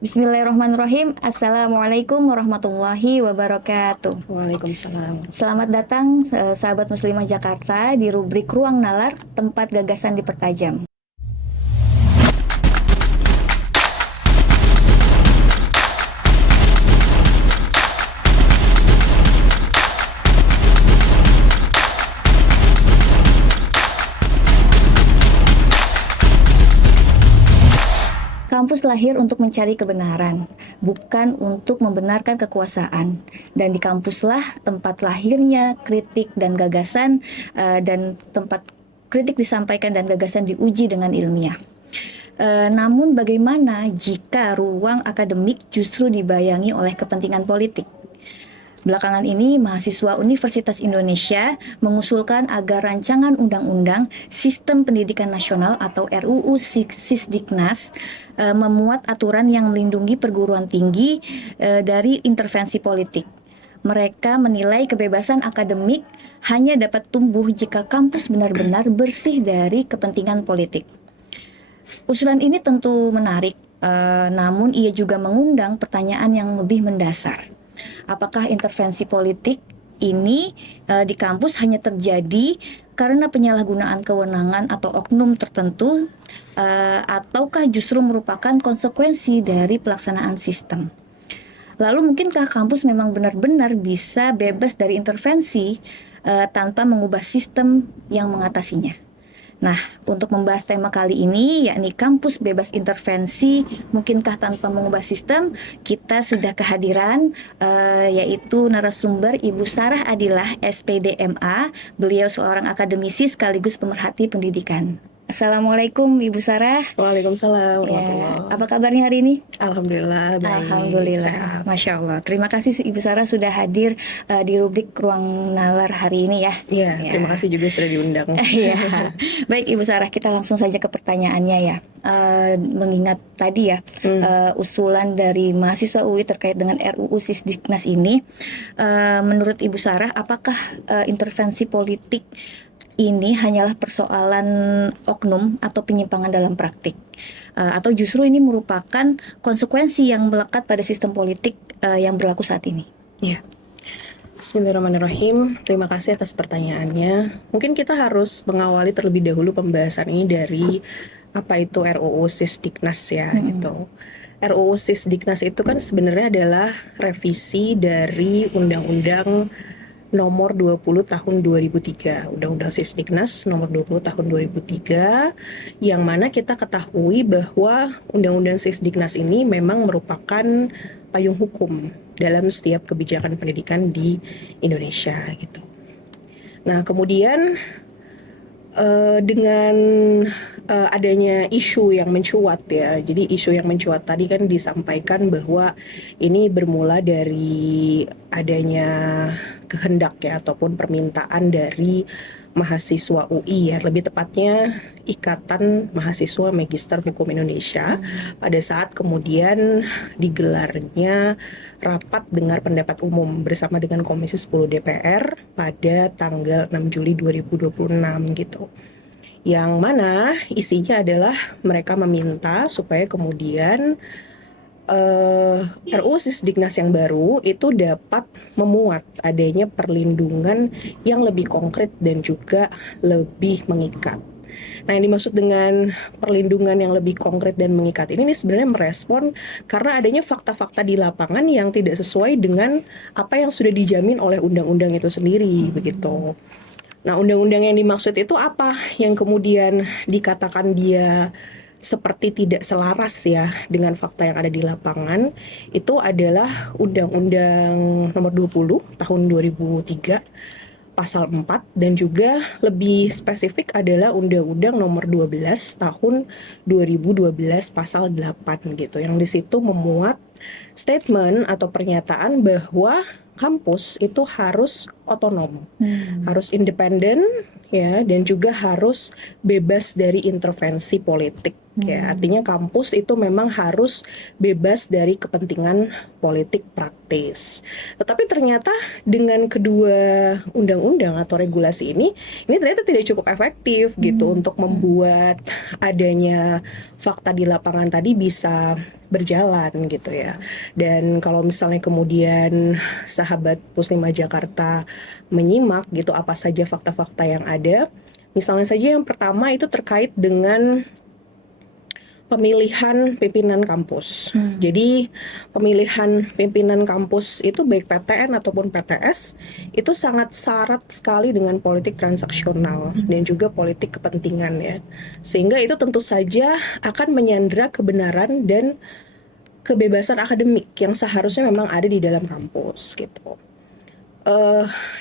Bismillahirrahmanirrahim. Assalamualaikum warahmatullahi wabarakatuh. Waalaikumsalam. Selamat datang sahabat muslimah Jakarta di rubrik Ruang Nalar, tempat gagasan dipertajam. Kampus lahir untuk mencari kebenaran, bukan untuk membenarkan kekuasaan. Dan di kampuslah tempat lahirnya kritik dan gagasan, dan tempat kritik disampaikan dan gagasan diuji dengan ilmiah. Namun bagaimana jika ruang akademik justru dibayangi oleh kepentingan politik? Belakangan ini, mahasiswa Universitas Indonesia mengusulkan agar rancangan undang-undang Sistem Pendidikan Nasional atau RUU Sisdiknas memuat aturan yang melindungi perguruan tinggi dari intervensi politik. Mereka menilai kebebasan akademik hanya dapat tumbuh jika kampus benar-benar bersih dari kepentingan politik. Usulan ini tentu menarik, namun ia juga mengundang pertanyaan yang lebih mendasar. Apakah intervensi politik ini di kampus hanya terjadi karena penyalahgunaan kewenangan atau oknum tertentu, ataukah justru merupakan konsekuensi dari pelaksanaan sistem? Lalu mungkinkah kampus memang benar-benar bisa bebas dari intervensi tanpa mengubah sistem yang mengatasinya? Nah, untuk membahas tema kali ini, yakni kampus bebas intervensi, mungkinkah tanpa mengubah sistem, kita sudah kehadiran yaitu narasumber Ibu Sarah Adilah, SPDMA. Beliau seorang akademisi sekaligus pemerhati pendidikan. Assalamualaikum Ibu Sarah. Waalaikumsalam Ya, warahmatullahi. apa kabarnya hari ini? Alhamdulillah baik. Alhamdulillah, Sehat. Masya Allah. Terima kasih Ibu Sarah sudah hadir di rubrik Ruang Nalar hari ini ya. Iya, Ya. terima kasih juga sudah diundang. Iya, baik Ibu Sarah, kita langsung saja ke pertanyaannya ya. Mengingat tadi ya usulan dari mahasiswa UI terkait dengan RUU Sisdiknas ini, menurut Ibu Sarah, apakah intervensi politik ini hanyalah persoalan oknum atau penyimpangan dalam praktik, atau justru ini merupakan konsekuensi yang melekat pada sistem politik yang berlaku saat ini? Ya. Bismillahirrahmanirrahim. Terima kasih atas pertanyaannya. Mungkin kita harus mengawali terlebih dahulu pembahasan ini dari apa itu RUU Sisdiknas ya gitu. RUU Sisdiknas itu kan sebenarnya adalah revisi dari Undang-Undang nomor 20 tahun 2003, Undang-Undang Sisdiknas nomor 20 tahun 2003, yang mana kita ketahui bahwa Undang-Undang Sisdiknas ini memang merupakan payung hukum dalam setiap kebijakan pendidikan di Indonesia gitu. Nah, kemudian dengan adanya isu yang mencuat ya. Jadi isu yang mencuat tadi kan disampaikan bahwa ini bermula dari adanya kehendak ya ataupun permintaan dari mahasiswa UI ya, lebih tepatnya Ikatan Mahasiswa Magister Hukum Indonesia pada saat kemudian digelarnya rapat dengar pendapat umum bersama dengan Komisi 10 DPR pada tanggal 6 Juli 2026 gitu. Yang mana isinya adalah mereka meminta supaya kemudian RUU Sisdiknas yang baru itu dapat memuat adanya perlindungan yang lebih konkret dan juga lebih mengikat. Nah, yang dimaksud dengan perlindungan yang lebih konkret dan mengikat ini sebenarnya merespon karena adanya fakta-fakta di lapangan yang tidak sesuai dengan apa yang sudah dijamin oleh undang-undang itu sendiri begitu. Nah, undang-undang yang dimaksud itu apa yang kemudian dikatakan dia seperti tidak selaras ya dengan fakta yang ada di lapangan, itu adalah Undang-Undang nomor 20 tahun 2003 pasal 4 dan juga lebih spesifik adalah Undang-Undang nomor 12 tahun 2012 pasal 8 gitu, yang di situ memuat statement atau pernyataan bahwa kampus itu harus otonom, harus independen ya, dan juga harus bebas dari intervensi politik ya. Artinya kampus itu memang harus bebas dari kepentingan politik praktis. Tetapi ternyata dengan kedua undang-undang atau regulasi ini ternyata tidak cukup efektif gitu untuk membuat adanya fakta di lapangan tadi bisa berjalan gitu ya. Dan kalau misalnya kemudian sahabat Muslimah Jakarta menyimak gitu apa saja fakta-fakta yang ada, misalnya saja yang pertama itu terkait dengan pemilihan pimpinan kampus. Jadi pemilihan pimpinan kampus itu baik PTN ataupun PTS itu sangat syarat sekali dengan politik transaksional dan juga politik kepentingan ya. Sehingga itu tentu saja akan menyandera kebenaran dan kebebasan akademik yang seharusnya memang ada di dalam kampus gitu.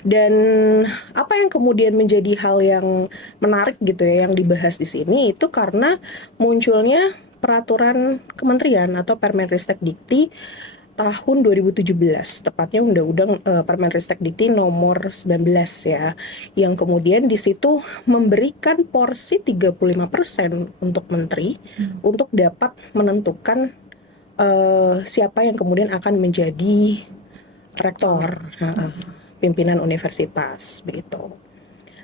Dan apa yang kemudian menjadi hal yang menarik gitu ya yang dibahas di sini itu karena munculnya peraturan kementerian atau Permenristek Dikti tahun 2017, tepatnya Undang-Undang Permenristek Dikti nomor 19 ya, yang kemudian di situ memberikan porsi 35% untuk menteri untuk dapat menentukan siapa yang kemudian akan menjadi rektor, pimpinan universitas begitu.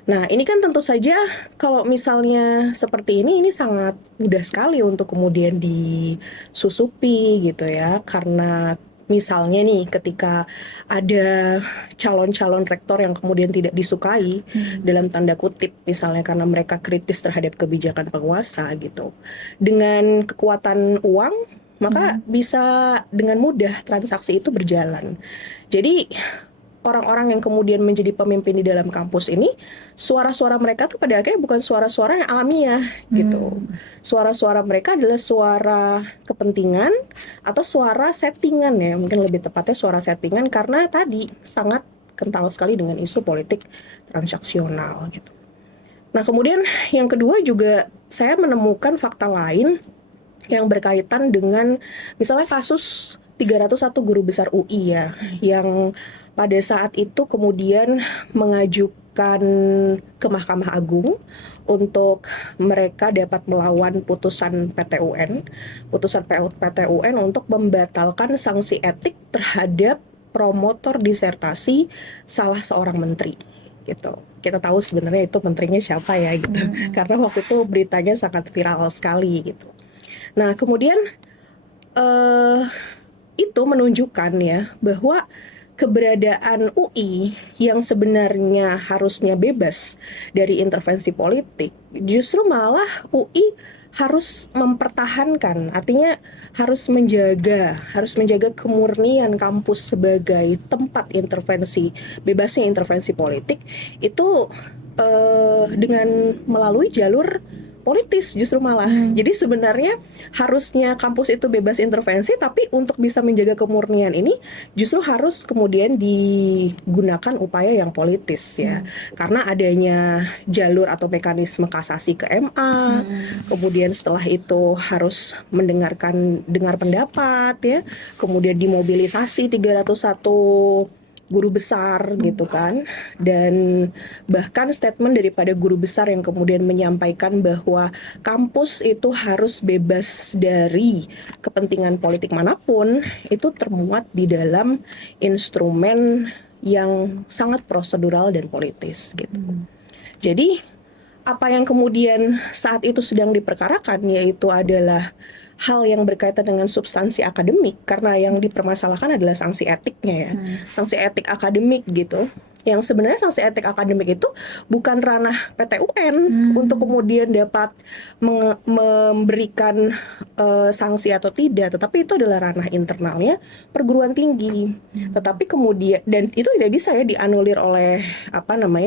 Nah, ini kan tentu saja kalau misalnya seperti ini sangat mudah sekali untuk kemudian disusupi gitu ya, karena misalnya nih ketika ada calon-calon rektor yang kemudian tidak disukai dalam tanda kutip misalnya karena mereka kritis terhadap kebijakan penguasa gitu, dengan kekuatan uang maka bisa dengan mudah transaksi itu berjalan. Jadi orang-orang yang kemudian menjadi pemimpin di dalam kampus ini, suara-suara mereka tuh pada akhirnya bukan suara-suara yang alamiah gitu. Suara-suara mereka adalah suara kepentingan atau suara settingan ya, mungkin lebih tepatnya suara settingan karena tadi sangat kental sekali dengan isu politik transaksional gitu. Nah, kemudian yang kedua juga saya menemukan fakta lain yang berkaitan dengan misalnya kasus 301 guru besar UI ya, yang pada saat itu kemudian mengajukan ke Mahkamah Agung untuk mereka dapat melawan putusan PT UN untuk membatalkan sanksi etik terhadap promotor disertasi salah seorang menteri gitu. Kita tahu sebenarnya itu menterinya siapa ya gitu, karena waktu itu beritanya sangat viral sekali gitu. Nah, kemudian itu menunjukkan ya bahwa keberadaan UI yang sebenarnya harusnya bebas dari intervensi politik, justru malah UI harus mempertahankan, artinya harus menjaga kemurnian kampus sebagai tempat intervensi, bebasnya intervensi politik itu dengan melalui jalur politis justru malah. Jadi sebenarnya harusnya kampus itu bebas intervensi, tapi untuk bisa menjaga kemurnian ini justru harus kemudian digunakan upaya yang politis ya. Karena adanya jalur atau mekanisme kasasi ke MA, kemudian setelah itu harus dengar pendapat ya, kemudian dimobilisasi 301 guru besar gitu kan, dan bahkan statement daripada guru besar yang kemudian menyampaikan bahwa kampus itu harus bebas dari kepentingan politik manapun itu termuat di dalam instrumen yang sangat prosedural dan politis gitu. Jadi apa yang kemudian saat itu sedang diperkarakan yaitu adalah hal yang berkaitan dengan substansi akademik, karena yang dipermasalahkan adalah sanksi etiknya ya, sanksi etik akademik gitu. Yang sebenarnya sanksi etik akademik itu bukan ranah PT UN untuk kemudian dapat memberikan sanksi atau tidak, tetapi itu adalah ranah internalnya perguruan tinggi. Tetapi kemudian, dan itu tidak bisa ya dianulir oleh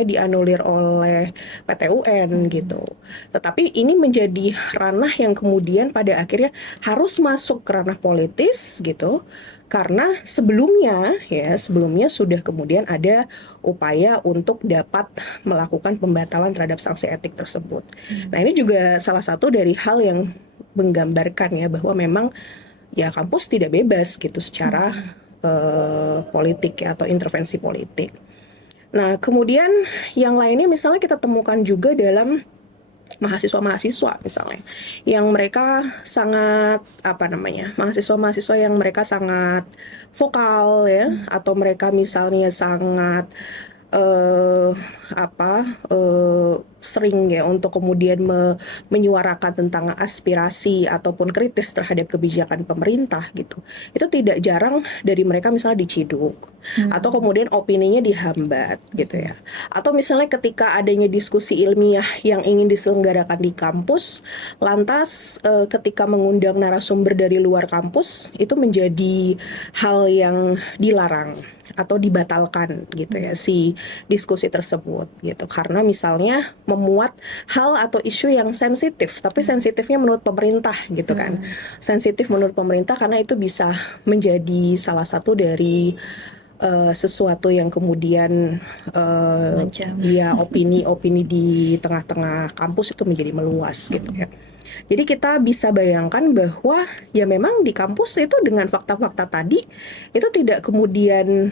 dianulir oleh PT UN gitu. Tetapi ini menjadi ranah yang kemudian pada akhirnya harus masuk ke ranah politis gitu. Karena sebelumnya sudah kemudian ada upaya untuk dapat melakukan pembatalan terhadap sanksi etik tersebut. Nah, ini juga salah satu dari hal yang menggambarkan ya bahwa memang ya kampus tidak bebas gitu secara politik ya, atau intervensi politik. Nah, kemudian yang lainnya misalnya kita temukan juga dalam mahasiswa-mahasiswa misalnya yang mereka sangat mahasiswa-mahasiswa yang mereka sangat vokal ya, atau mereka misalnya sangat eh sering ya untuk kemudian menyuarakan tentang aspirasi ataupun kritis terhadap kebijakan pemerintah gitu. Itu tidak jarang dari mereka misalnya diciduk atau kemudian opininya dihambat gitu ya. Atau misalnya ketika adanya diskusi ilmiah yang ingin diselenggarakan di kampus, lantas ketika mengundang narasumber dari luar kampus itu menjadi hal yang dilarang atau dibatalkan gitu ya si diskusi tersebut gitu, karena misalnya memuat hal atau isu yang sensitif, tapi sensitifnya menurut pemerintah gitu kan. Sensitif menurut pemerintah karena itu bisa menjadi salah satu dari sesuatu yang kemudian ya opini di tengah-tengah kampus itu menjadi meluas gitu ya. Jadi kita bisa bayangkan bahwa ya memang di kampus itu dengan fakta-fakta tadi itu tidak kemudian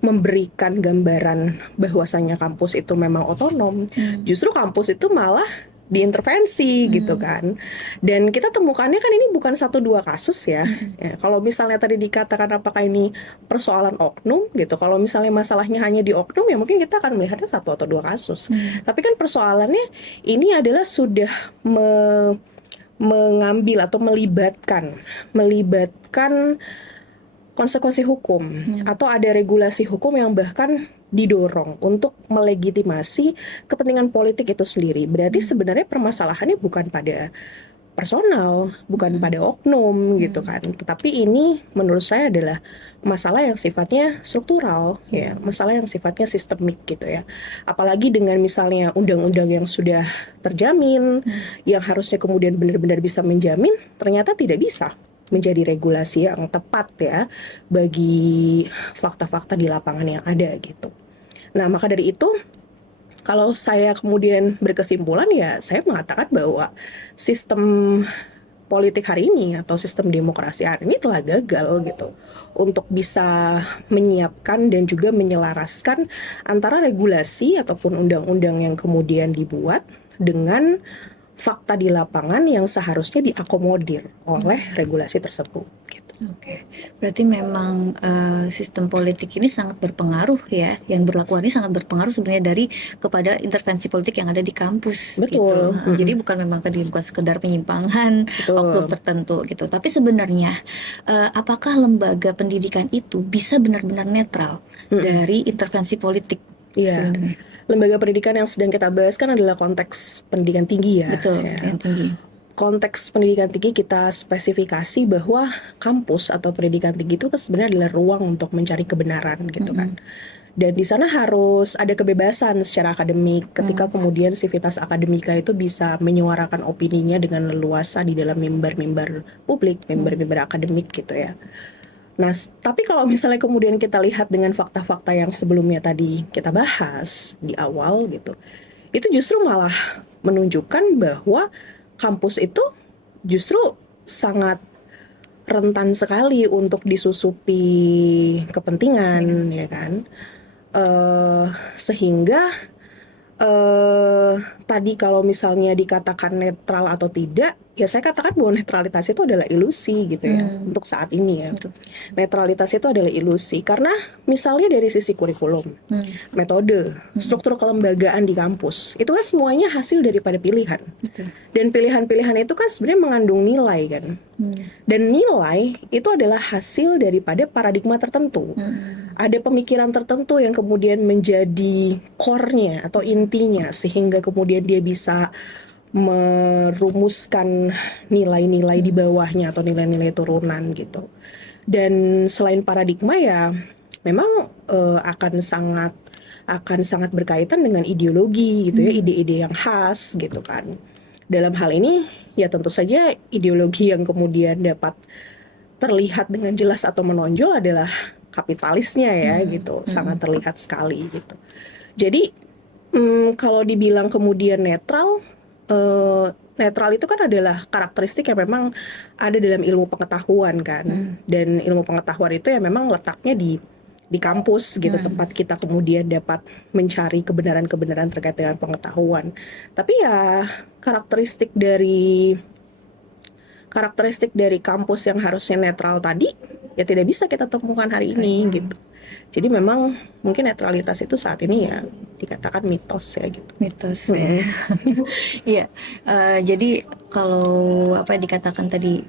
memberikan gambaran bahwasanya kampus itu memang otonom. Justru kampus itu malah diintervensi gitu kan. Dan kita temukannya kan ini bukan 1-2 kasus ya. Ya, kalau misalnya tadi dikatakan apakah ini persoalan oknum gitu. Kalau misalnya masalahnya hanya di oknum ya mungkin kita akan melihatnya 1 atau 2 kasus. Tapi kan persoalannya ini adalah sudah mengambil atau melibatkan konsekuensi hukum atau ada regulasi hukum yang bahkan didorong untuk melegitimasi kepentingan politik itu sendiri. Berarti sebenarnya permasalahannya bukan pada personal, bukan pada oknum gitu kan. Tetapi ini menurut saya adalah masalah yang sifatnya struktural ya, masalah yang sifatnya sistemik gitu ya. Apalagi dengan misalnya undang-undang yang sudah terjamin, yang harusnya kemudian benar-benar bisa menjamin, ternyata tidak bisa menjadi regulasi yang tepat ya bagi fakta-fakta di lapangan yang ada gitu. Nah, maka dari itu kalau saya kemudian berkesimpulan ya saya mengatakan bahwa sistem politik hari ini atau sistem demokrasi hari ini telah gagal gitu untuk bisa menyiapkan dan juga menyelaraskan antara regulasi ataupun undang-undang yang kemudian dibuat dengan fakta di lapangan yang seharusnya diakomodir oleh regulasi tersebut gitu. Oke, berarti memang sistem politik ini sangat berpengaruh ya, yang berlaku ini sangat berpengaruh sebenarnya kepada intervensi politik yang ada di kampus. Betul. Gitu. Jadi bukan sekedar penyimpangan oknum tertentu gitu, tapi sebenarnya apakah lembaga pendidikan itu bisa benar-benar netral dari intervensi politik? Iya. Sebenarnya. Lembaga pendidikan yang sedang kita bahas kan adalah konteks pendidikan tinggi ya. Betul, ya. pendidikan tinggi. Konteks pendidikan tinggi kita spesifikasi bahwa kampus atau pendidikan tinggi itu kan sebenarnya adalah ruang untuk mencari kebenaran gitu kan. Dan di sana harus ada kebebasan secara akademik ketika kemudian sivitas akademika itu bisa menyuarakan opininya dengan leluasa di dalam mimbar-mimbar publik, mimbar-mimbar akademik gitu ya. Nah, tapi kalau misalnya kemudian kita lihat dengan fakta-fakta yang sebelumnya tadi kita bahas di awal gitu, itu justru malah menunjukkan bahwa kampus itu justru sangat rentan sekali untuk disusupi kepentingan, ya kan? Sehingga tadi kalau misalnya dikatakan netral atau tidak, ya saya katakan bahwa netralitas itu adalah ilusi gitu ya untuk saat ini ya. Netralitas itu adalah ilusi karena misalnya dari sisi kurikulum, metode, struktur kelembagaan di kampus, itu kan semuanya hasil daripada pilihan. Dan pilihan-pilihan itu kan sebenarnya mengandung nilai kan. Dan nilai itu adalah hasil daripada paradigma tertentu. Ada pemikiran tertentu yang kemudian menjadi core-nya atau intinya sehingga kemudian dia bisa merumuskan nilai-nilai di bawahnya atau nilai-nilai turunan gitu. Dan selain paradigma ya memang akan sangat berkaitan dengan ideologi gitu ya, ide-ide yang khas gitu kan. Dalam hal ini ya tentu saja ideologi yang kemudian dapat terlihat dengan jelas atau menonjol adalah kapitalisnya ya gitu, sangat terlihat sekali gitu. Jadi kalau dibilang kemudian netral itu kan adalah karakteristik yang memang ada dalam ilmu pengetahuan kan. Dan ilmu pengetahuan itu ya memang letaknya di di kampus gitu, tempat kita kemudian dapat mencari kebenaran-kebenaran terkait dengan pengetahuan. Tapi ya karakteristik dari kampus yang harusnya netral tadi ya tidak bisa kita temukan hari ini gitu. Jadi memang mungkin netralitas itu saat ini ya dikatakan mitos ya gitu. Mitos ya. Iya, jadi kalau apa dikatakan tadi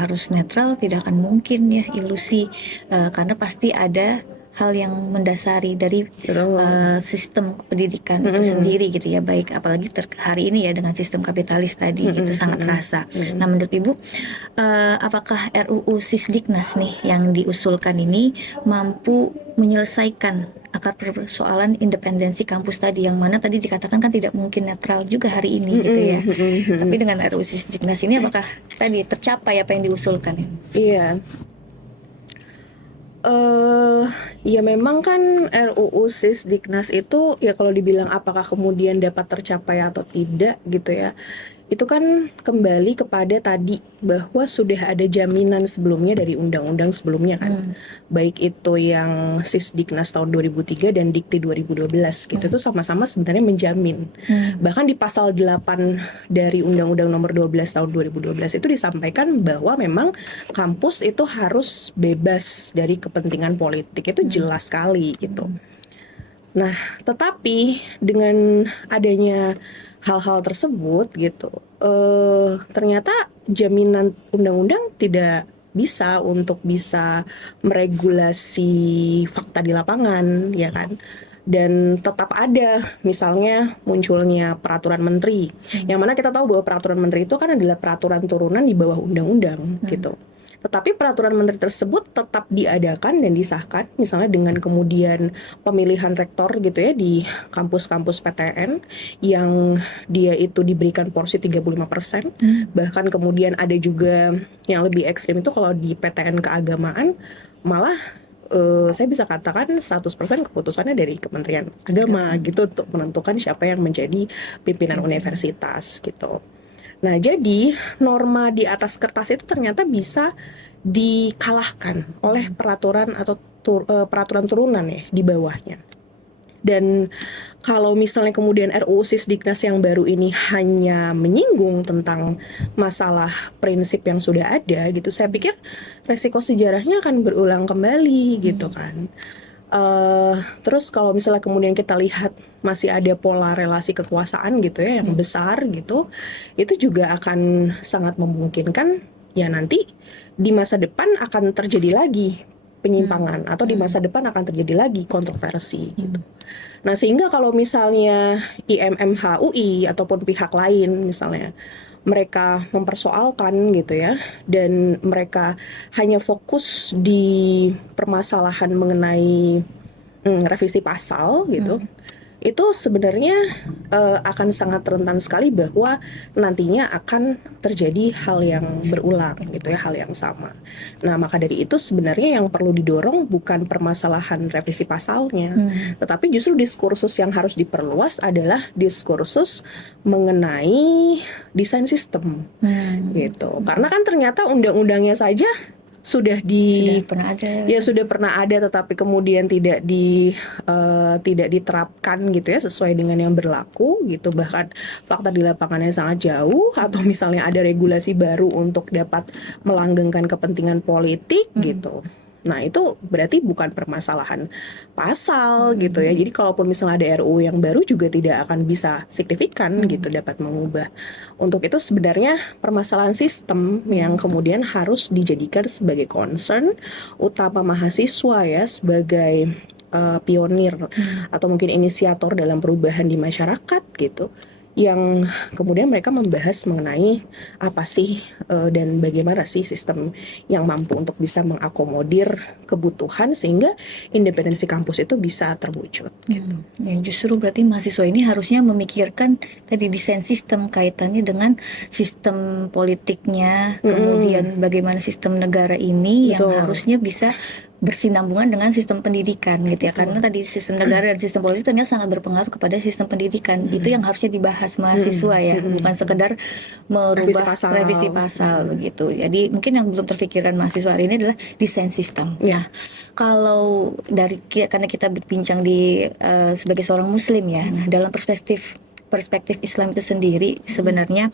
harus netral, tidak akan mungkin ya, ilusi, karena pasti ada hal yang mendasari dari sistem pendidikan itu sendiri gitu ya, baik apalagi hari ini ya dengan sistem kapitalis tadi itu sangat terasa. Nah, menurut Ibu, apakah RUU Sisdiknas nih yang diusulkan ini mampu menyelesaikan akar persoalan independensi kampus tadi, yang mana tadi dikatakan kan tidak mungkin netral juga hari ini gitu ya. Tapi dengan RUU Sisdiknas ini apakah tadi tercapai apa yang diusulkan ini? Iya. Ya memang kan RUU Sisdiknas itu ya kalau dibilang apakah kemudian dapat tercapai atau tidak gitu ya, itu kan kembali kepada tadi bahwa sudah ada jaminan sebelumnya dari undang-undang sebelumnya kan, baik itu yang Sisdiknas tahun 2003 dan Dikti 2012 gitu, itu sama-sama sebenarnya menjamin. Bahkan di pasal 8 dari Undang-Undang Nomor 12 tahun 2012 itu disampaikan bahwa memang kampus itu harus bebas dari kepentingan politik, itu jelas sekali gitu. Nah, tetapi dengan adanya hal-hal tersebut gitu, ternyata jaminan undang-undang tidak bisa untuk bisa meregulasi fakta di lapangan, ya kan? Dan tetap ada misalnya munculnya peraturan menteri, yang mana kita tahu bahwa peraturan menteri itu kan adalah peraturan turunan di bawah undang-undang gitu. Tetapi peraturan menteri tersebut tetap diadakan dan disahkan, misalnya dengan kemudian pemilihan rektor gitu ya di kampus-kampus PTN yang dia itu diberikan porsi 35%. Bahkan kemudian ada juga yang lebih ekstrim itu kalau di PTN keagamaan malah saya bisa katakan 100% keputusannya dari Kementerian Agama gitu untuk menentukan siapa yang menjadi pimpinan universitas gitu. Nah, jadi norma di atas kertas itu ternyata bisa dikalahkan oleh peraturan atau peraturan turunan ya di bawahnya. Dan kalau misalnya kemudian RUU Sisdiknas yang baru ini hanya menyinggung tentang masalah prinsip yang sudah ada gitu, saya pikir resiko sejarahnya akan berulang kembali gitu kan. Terus kalau misalnya kemudian kita lihat masih ada pola relasi kekuasaan gitu ya yang besar gitu, itu juga akan sangat memungkinkan ya nanti di masa depan akan terjadi lagi penyimpangan atau di masa depan akan terjadi lagi kontroversi gitu. Nah, sehingga kalau misalnya IMM UI ataupun pihak lain misalnya mereka mempersoalkan gitu ya, dan mereka hanya fokus di permasalahan mengenai revisi pasal gitu, itu sebenarnya akan sangat rentan sekali bahwa nantinya akan terjadi hal yang berulang gitu ya, hal yang sama. Nah, maka dari itu sebenarnya yang perlu didorong bukan permasalahan revisi pasalnya, tetapi justru diskursus yang harus diperluas adalah diskursus mengenai desain sistem gitu. Karena kan ternyata undang-undangnya saja sudah pernah ada tetapi kemudian tidak diterapkan gitu ya sesuai dengan yang berlaku gitu, bahkan fakta di lapangannya sangat jauh, atau misalnya ada regulasi baru untuk dapat melanggengkan kepentingan politik gitu. Nah, itu berarti bukan permasalahan pasal gitu ya. Jadi kalaupun misalnya ada RUU yang baru juga tidak akan bisa signifikan gitu dapat mengubah. Untuk itu sebenarnya permasalahan sistem yang kemudian harus dijadikan sebagai concern utama mahasiswa ya, sebagai pionir atau mungkin inisiator dalam perubahan di masyarakat gitu, yang kemudian mereka membahas mengenai apa sih dan bagaimana sih sistem yang mampu untuk bisa mengakomodir kebutuhan sehingga independensi kampus itu bisa terwujud gitu. Ya, justru berarti mahasiswa ini harusnya memikirkan tadi desain sistem, kaitannya dengan sistem politiknya, kemudian bagaimana sistem negara ini yang harusnya bisa bersinambungan dengan sistem pendidikan gitu ya, karena tadi sistem negara dan sistem politik ternyata sangat berpengaruh kepada sistem pendidikan. Itu yang harusnya dibahas mahasiswa ya, bukan sekedar merubah revisi pasal begitu. Jadi mungkin yang belum terfikirkan mahasiswa hari ini adalah desain sistem. Nah, kalau karena kita berbincang sebagai seorang muslim ya, nah dalam perspektif Islam itu sendiri sebenarnya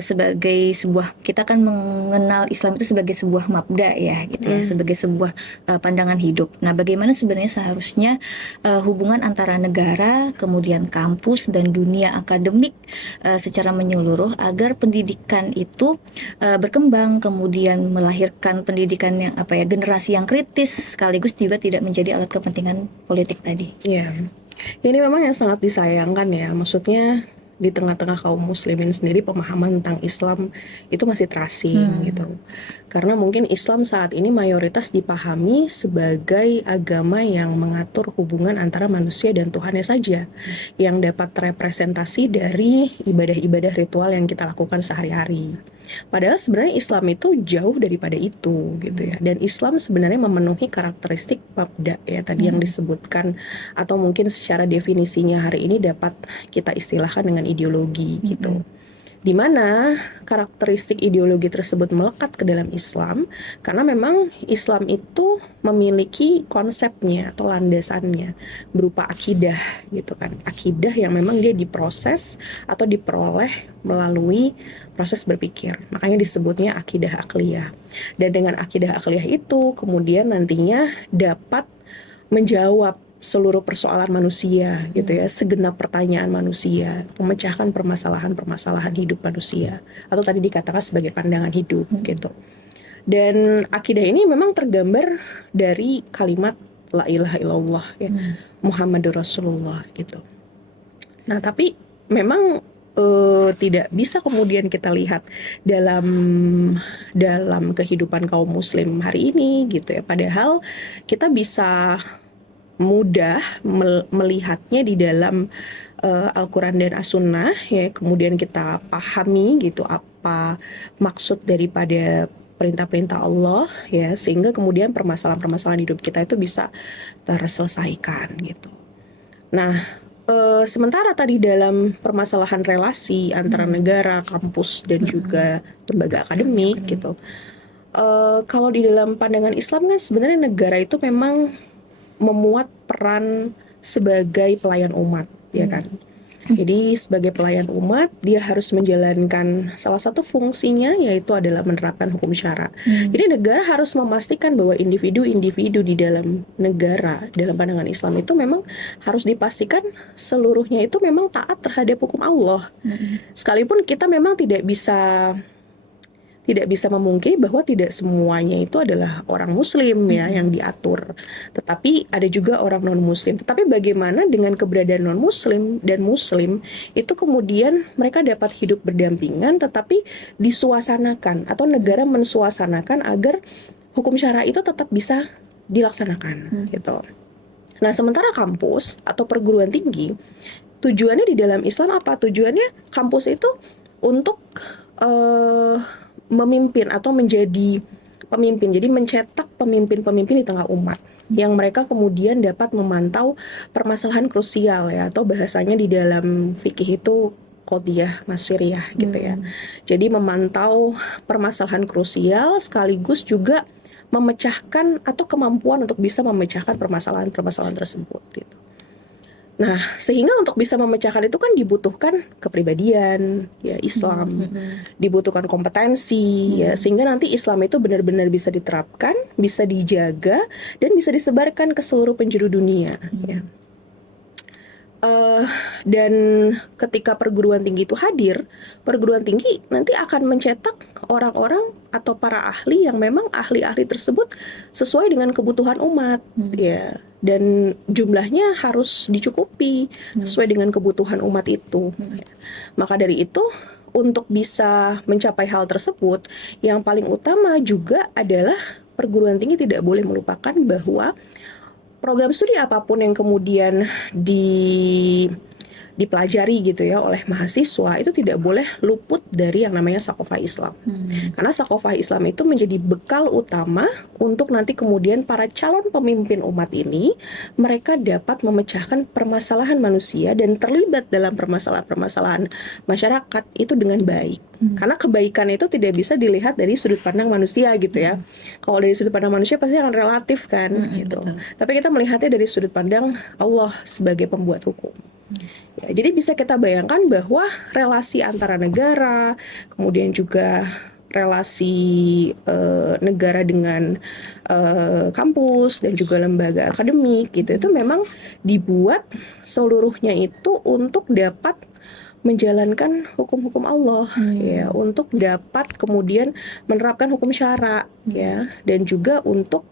sebagai sebuah, kita kan mengenal Islam itu sebagai sebuah mabda ya gitu ya, sebagai sebuah pandangan hidup. Nah, bagaimana sebenarnya seharusnya hubungan antara negara, kemudian kampus dan dunia akademik secara menyeluruh agar pendidikan itu berkembang, kemudian melahirkan pendidikan yang generasi yang kritis sekaligus juga tidak menjadi alat kepentingan politik tadi. Iya. Ini memang yang sangat disayangkan ya, maksudnya di tengah-tengah kaum muslimin sendiri pemahaman tentang Islam itu masih terasing gitu. Karena mungkin Islam saat ini mayoritas dipahami sebagai agama yang mengatur hubungan antara manusia dan Tuhannya saja, yang dapat representasi dari ibadah-ibadah ritual yang kita lakukan sehari-hari. Padahal sebenarnya Islam itu jauh daripada itu gitu ya. Dan Islam sebenarnya memenuhi karakteristik mabda ya tadi yang disebutkan, atau mungkin secara definisinya hari ini dapat kita istilahkan dengan ideologi gitu. Di mana karakteristik ideologi tersebut melekat ke dalam Islam karena memang Islam itu memiliki konsepnya atau landasannya berupa akidah gitu kan. Akidah yang memang dia diproses atau diperoleh melalui proses berpikir. Makanya disebutnya akidah akliyah. Dan dengan akidah akliyah itu kemudian nantinya dapat menjawab seluruh persoalan manusia gitu ya, segenap pertanyaan manusia, memecahkan permasalahan-permasalahan hidup manusia, atau tadi dikatakan sebagai pandangan hidup gitu. Dan akidah ini memang tergambar dari kalimat la ilaha illallah ya, Muhammadur Rasulullah gitu. Nah, tapi memang tidak bisa kemudian kita lihat dalam kehidupan kaum muslim hari ini gitu ya. Padahal kita bisa mudah melihatnya di dalam Al-Quran dan As-Sunnah ya, kemudian kita pahami gitu apa maksud daripada perintah-perintah Allah ya, sehingga kemudian permasalahan-permasalahan hidup kita itu bisa terselesaikan gitu. Nah, sementara tadi dalam permasalahan relasi antara negara, kampus dan juga lembaga akademik gitu, kalau di dalam pandangan Islam kan sebenarnya negara itu memang memuat peran sebagai pelayan umat, ya kan? Jadi sebagai pelayan umat dia harus menjalankan salah satu fungsinya yaitu adalah menerapkan hukum syara. Jadi negara harus memastikan bahwa individu-individu di dalam negara dalam pandangan Islam itu memang harus dipastikan seluruhnya itu memang taat terhadap hukum Allah. Sekalipun kita memang tidak bisa memungkiri bahwa tidak semuanya itu adalah orang muslim ya yang diatur. Tetapi ada juga orang non muslim. Tetapi bagaimana dengan keberadaan non muslim dan muslim itu kemudian mereka dapat hidup berdampingan tetapi disuasanakan atau negara mensuasanakan agar hukum syara itu tetap bisa dilaksanakan gitu. Nah, sementara kampus atau perguruan tinggi tujuannya di dalam Islam apa? Tujuannya kampus itu untuk memimpin atau menjadi pemimpin. Jadi mencetak pemimpin-pemimpin di tengah umat yang mereka kemudian dapat memantau permasalahan krusial ya, atau bahasanya di dalam fikih itu qadiyah masiriyah gitu ya. Jadi memantau permasalahan krusial sekaligus juga memecahkan atau kemampuan untuk bisa memecahkan permasalahan-permasalahan tersebut gitu. Nah, sehingga untuk bisa memecahkan itu kan dibutuhkan kepribadian ya Islam, dibutuhkan kompetensi ya, sehingga nanti Islam itu benar-benar bisa diterapkan, bisa dijaga dan bisa disebarkan ke seluruh penjuru dunia ya. Dan ketika perguruan tinggi itu hadir, perguruan tinggi nanti akan mencetak orang-orang atau para ahli yang memang ahli-ahli tersebut sesuai dengan kebutuhan umat ya, dan jumlahnya harus dicukupi sesuai dengan kebutuhan umat itu. Maka dari itu untuk bisa mencapai hal tersebut, yang paling utama juga adalah perguruan tinggi tidak boleh melupakan bahwa program studi apapun yang kemudian dipelajari gitu ya oleh mahasiswa, itu tidak boleh luput dari yang namanya Sakofah Islam. Karena Sakofah Islam itu menjadi bekal utama untuk nanti kemudian para calon pemimpin umat ini, mereka dapat memecahkan permasalahan manusia dan terlibat dalam permasalahan-permasalahan masyarakat itu dengan baik. Karena kebaikan itu tidak bisa dilihat dari sudut pandang manusia gitu ya. Kalau dari sudut pandang manusia pasti akan relatif kan gitu. Betul. Tapi kita melihatnya dari sudut pandang Allah sebagai pembuat hukum. Ya, jadi bisa kita bayangkan bahwa relasi antara negara, kemudian juga relasi negara dengan kampus dan juga lembaga akademik gitu, itu memang dibuat seluruhnya itu untuk dapat menjalankan hukum-hukum Allah ya, untuk dapat kemudian menerapkan hukum syara ya, dan juga untuk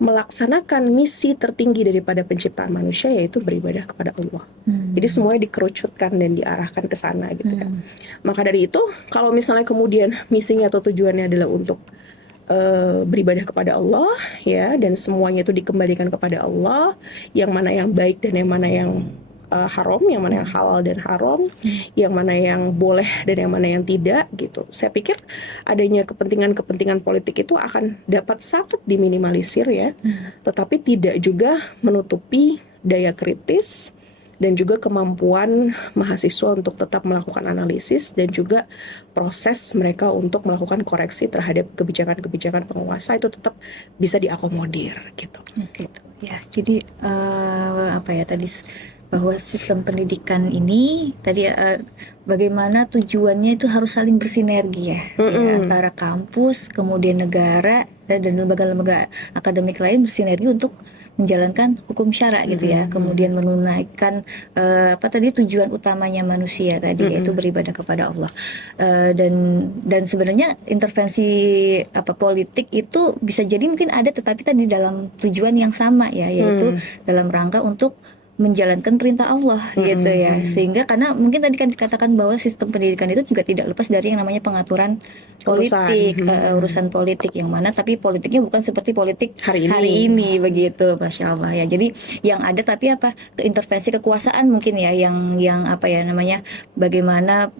melaksanakan misi tertinggi daripada penciptaan manusia, yaitu beribadah kepada Allah. Jadi semuanya dikerucutkan dan diarahkan ke sana gitu ya. Maka dari itu, kalau misalnya kemudian misinya atau tujuannya adalah untuk beribadah kepada Allah ya, dan semuanya itu dikembalikan kepada Allah, yang mana yang baik dan yang mana yang haram, yang mana yang halal dan haram, yang mana yang boleh dan yang mana yang tidak gitu. Saya pikir adanya kepentingan-kepentingan politik itu akan dapat sangat diminimalisir ya, tetapi tidak juga menutupi daya kritis dan juga kemampuan mahasiswa untuk tetap melakukan analisis dan juga proses mereka untuk melakukan koreksi terhadap kebijakan-kebijakan penguasa itu tetap bisa diakomodir gitu. Gitu. Ya, jadi apa ya tadi bahwa sistem pendidikan ini tadi bagaimana tujuannya itu harus saling bersinergi ya, ya, antara kampus, kemudian negara dan lembaga-lembaga akademik lain bersinergi untuk menjalankan hukum syara gitu ya, kemudian menunaikan apa tadi tujuan utamanya manusia tadi yaitu beribadah kepada Allah. Dan sebenarnya intervensi apa politik itu bisa jadi mungkin ada, tetapi tadi dalam tujuan yang sama ya, yaitu dalam rangka untuk menjalankan perintah Allah gitu ya, sehingga karena mungkin tadi kan dikatakan bahwa sistem pendidikan itu juga tidak lepas dari yang namanya pengaturan politik, urusan politik yang mana tapi politiknya bukan seperti politik hari ini begitu, Masya Allah ya. Jadi yang ada tapi apa intervensi kekuasaan mungkin ya, yang apa ya namanya, bagaimana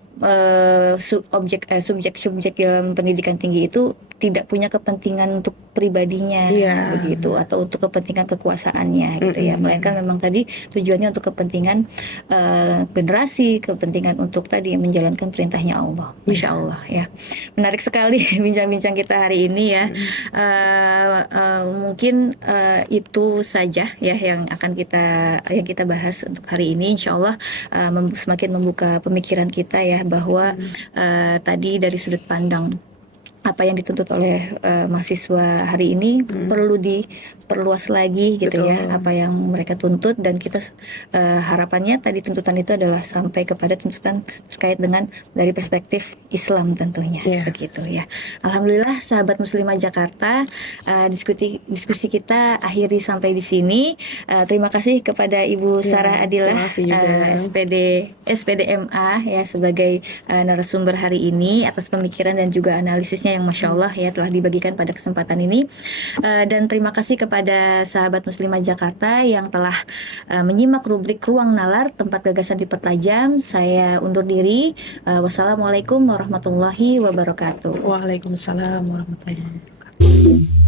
subjek dalam pendidikan tinggi itu tidak punya kepentingan untuk pribadinya begitu, atau untuk kepentingan kekuasaannya gitu ya, melainkan memang tadi tujuannya untuk kepentingan generasi, kepentingan untuk tadi menjalankan perintahnya Allah. Masya Allah ya, menarik sekali bincang-bincang kita hari ini ya. Mungkin itu saja ya yang akan kita bahas untuk hari ini. Insya Allah semakin membuka pemikiran kita ya, bahwa tadi dari sudut pandang apa yang dituntut oleh mahasiswa hari ini perlu diperluas lagi gitu. Betul. Ya, apa yang mereka tuntut, dan kita harapannya tadi tuntutan itu adalah sampai kepada tuntutan terkait dengan dari perspektif Islam tentunya begitu ya. Alhamdulillah sahabat muslimah Jakarta, diskusi kita akhiri sampai di sini. Terima kasih kepada Ibu Sarah Adilah, SPDMA ya, sebagai narasumber hari ini atas pemikiran dan juga analisisnya yang Masya Allah ya telah dibagikan pada kesempatan ini. Dan terima kasih kepada sahabat muslimah Jakarta yang telah menyimak rubrik Ruang Nalar, tempat gagasan dipertajam. Saya undur diri. Wassalamualaikum warahmatullahi wabarakatuh. Waalaikumsalam warahmatullahi wabarakatuh.